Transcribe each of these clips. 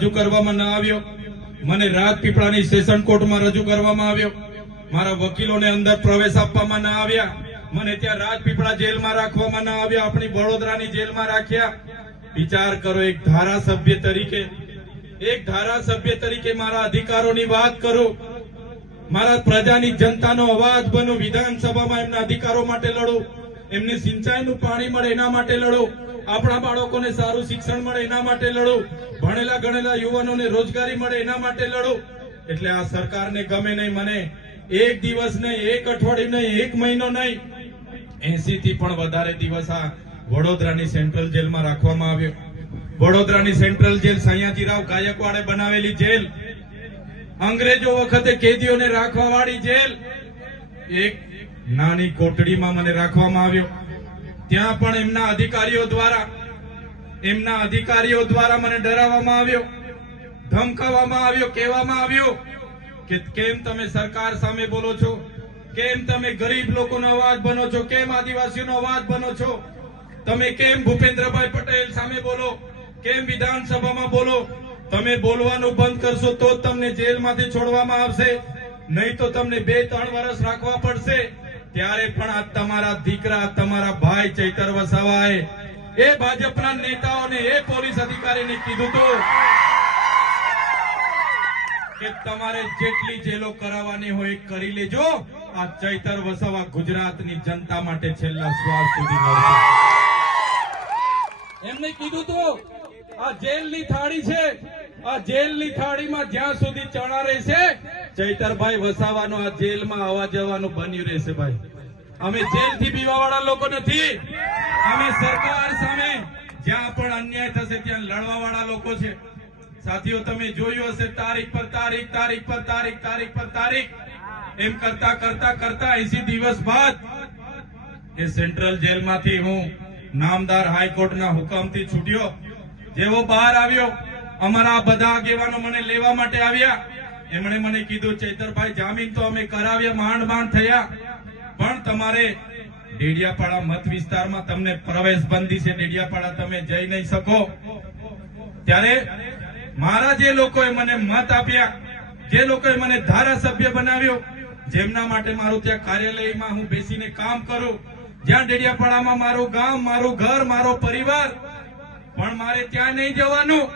રજૂ કરવામાં ન આવ્યો, મને રાજપીપળાની સેશન કોર્ટમાં રજૂ કરવામાં આવ્યો, મારા વકીલોને અંદર પ્રવેશ આપવામાં ન આવ્યા, મને ત્યાં રાજપીપળા જેલમાં રાખવામાં ન આવ્યા, આપણી વડોદરાની જેલમાં રાખ્યા. વિચાર કરો, એક ધારાસભ્ય તરીકે મારા અધિકારોની વાત કરું, મારા પ્રજાની જનતાનો અવાજ બનું, વિધાનસભામાં એમના અધિકારો માટે લડું, એમને સિંચાઈનું પાણી મળે એના માટે લડું, આપણા બાળકોને સારું શિક્ષણ મળે એના માટે લડું, ભણેલા ગણેલા યુવાનોને રોજગારી મળે એના માટે લડું. એટલે આ સરકારને ગમે નહીં, મને એક દિવસ નહીં, એક અઠવાડિયું નહીં, એક મહિનો નહીં, 80 થી પણ વધારે દિવસ આ વડોદરાની સેન્ટ્રલ જેલમાં રાખવામાં આવ્યો. વડોદરાની સેન્ટ્રલ જેલ સયાજીરાવ ગાયકવાડે બનાવેલી જેલ, અંગ્રેજો વખતે કેદીઓને રાખવા વાળી જેલ, એક નાની કોટડીમાં મને રાખવામાં આવ્યો. ત્યાં પણ એમના અધિકારીઓ દ્વારા મને ડરાવવામાં આવ્યો, ધમકાવવામાં આવ્યો, કહેવામાં આવ્યું કે કેમ તમે સરકાર સામે બોલો છો, કેમ તમે ગરીબ લોકોનો અવાજ બનો છો, કેમ આદિવાસીઓનો અવાજ બનો છો, તમે કેમ ભૂપેન્દ્રભાઈ પટેલ સામે બોલો, કેમ વિધાનસભામાં બોલો. તમે બોલવાનું બંધ કરશો તો તમને જેલમાંથી છોડવામાં આવશે, નહીં તો તમને 2-3 વર્ષ રાખવા પડશે. ત્યારે પણ આ તમારા દીકરા, તમારા ભાઈ ચૈતર વસાવાએ એ ભાજપના નેતાઓને, એ પોલીસ અધિકારીને કીધું હતું કે તમારે જેટલી જેલો કરાવવાની હોય એ કરી લેજો, આ ચૈતર વસાવા ગુજરાતની જનતા માટે છેલ્લા શ્વાસ સુધી લડશે. એમને કીધું હતું આ જેલની થાળી છે, આ જેલની થાળીમાં જ્યાં સુધી ચણા રહેશે, ચૈતરભાઈ વસાવાનો આ જેલમાં આવવા જવાનું બન્યું રહેશે. ભાઈ, અમે જેલથી બીવાવાળા લોકો નથી, અમે સરકાર સામે જ્યાં પણ અન્યાય થશે ત્યાં લડવાવાળા લોકો છે. સાથીઓ, તમે જોયું હશે, તારીખ પર તારીખ એમ કરતા 80 દિવસ બાદ એ સેન્ટ્રલ જેલમાંથી હું નામદાર હાઈકોર્ટના હુકમથી છૂટ્યો. જેવો બહાર આવ્યો, અમારા બધા આગેવાનો મને લેવા માટે આવ્યા. એમણે મને કીધું, ચૈતરભાઈ, જામીન તો અમે કરાવ્યા, માંડ થયા, પણ તમારે ડેડિયાપાડા મત વિસ્તારમાં તમને પ્રવેશ બંધી છે, ડેડિયાપાડા તમે જઈ નહીં શકો. ત્યારે મારા જે લોકોએ મને મત આપ્યા, જે લોકોએ મને ધારાસભ્ય બનાવ્યો, જેમના માટે મારું ત્યાં કાર્યાલયમાં હું બેસીને કામ કરું, જ્યાં ડેડિયાપાડામાં મારું ગામ, મારું ઘર, મારો પરિવાર, પણ મારે ત્યાં નહીં જવાનું.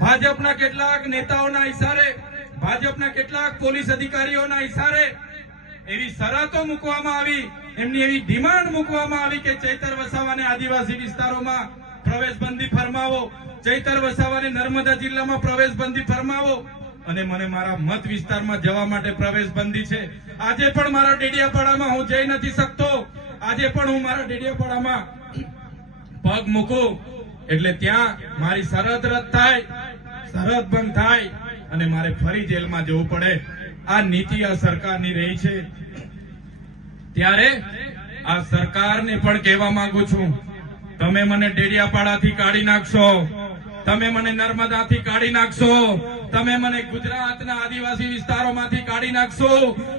ભાજપના કેટલાક નેતાઓના ઇશારે, ભાજપના કેટલાક પોલીસ અધિકારીઓના ઇશારે એવી શરતો મૂકવામાં આવી, એમની એવી ડિમાન્ડ મૂકવામાં આવી કે ચૈતર વસાવાને આદિવાસી વિસ્તારોમાં પ્રવેશબંધી ફરમાવો, ચૈતર વસાવાને નર્મદા જિલ્લામાં પ્રવેશબંધી ફરમાવો, અને મને મારા મત વિસ્તારમાં જવા માટે પ્રવેશબંધી છે. આજે પણ મારા ડેડિયાપાડામાં હું જઈ નથી શકતો. આજે પણ હું મારા ડેડિયાપાડામાં પગ મૂકું એટલે ત્યાં મારી સરહદ રદ થાય, સરહદ બંધ થાય અને મારે ફરી જેલમાં જવું પડે. આ નીતિ આ સરકારની રહી છે. ત્યારે આ સરકારને પણ કહેવા માંગુ છું, તમે મને ડેડિયાપાડાથી કાઢી નાખશો, તમે મને નર્મદાથી કાઢી નાખશો, તમે મને ગુજરાતના આદિવાસી વિસ્તારોમાંથી કાઢી નાખશો,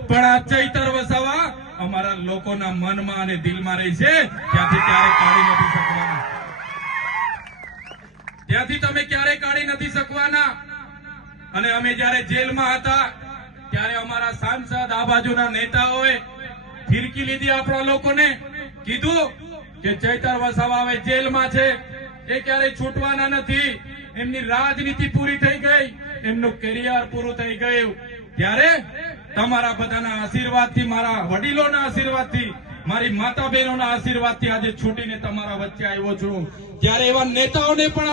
પણ આ ચૈતર વસાવા અમારા લોકોના મનમાં અને દિલમાં રહી છે. ત્યાંથી ક્યારે કાઢી નથી શકવાના, ત્યાંથી તમે ક્યારે કાઢી નથી શકવાના. અને અમે જયારે જેલમાં હતા ત્યારે અમારા સાંસદ, આ બાજુના નેતાઓએ ફિરકી લીધી, આપણા લોકોને કીધું કે ચૈતર વસાવા હવે જેલમાં છે, એ ક્યારેય છૂટવાના નથી, એમની રાજનીતિ પૂરી થઈ ગઈ, એમનું કેરિયર પૂરું થઈ ગયું. ત્યારે તમારા બધાના આશીર્વાદથી, મારા વડીલોના આશીર્વાદથી, મારી માતા બહેનોના આશીર્વાદથી આજે છૂટીને તમારા વચ્ચે આવ્યો છું. ત્યારે એવા નેતાઓને પણ